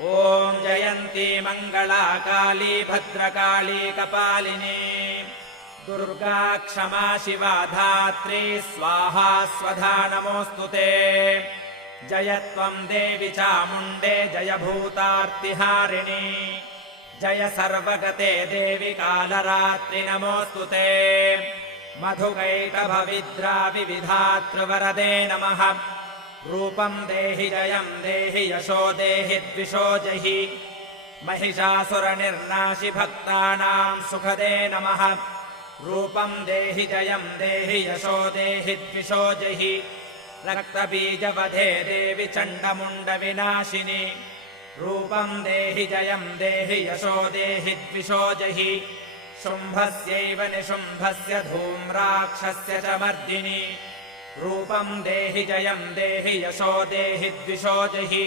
ॐ जयन्ती मङ्गला काली भद्रकाली कपालिनी दुर्गा क्षमा शिवा धात्री स्वाहा स्वधा नमोऽस्तु ते। जय त्वम् देवि चामुण्डे जय भूतार्तिहारिणी जय सर्वगते देवि कालरात्रि नमोऽस्तु ते। मधुकैटभविद्राविविधातृवरदे नमः। रूपम् देहि जयम् देहि यशो देहि द्विषो जहि महिषासुरनिर्नाशि भक्तानाम् सुखदे नमः। रूपम् देहि जयम् देहि यशो देहि द्विषो जहि रक्तबीजवधे देवि चण्डमुण्डविनाशिनि। रूपम् देहि जयम् देहि यशो देहि द्विषो जहि शुम्भस्यैव निशुम्भस्य धूम्राक्षस्य च मर्दिनि। रूपम् देहि जयम् देहि यशो देहि द्विषो जहि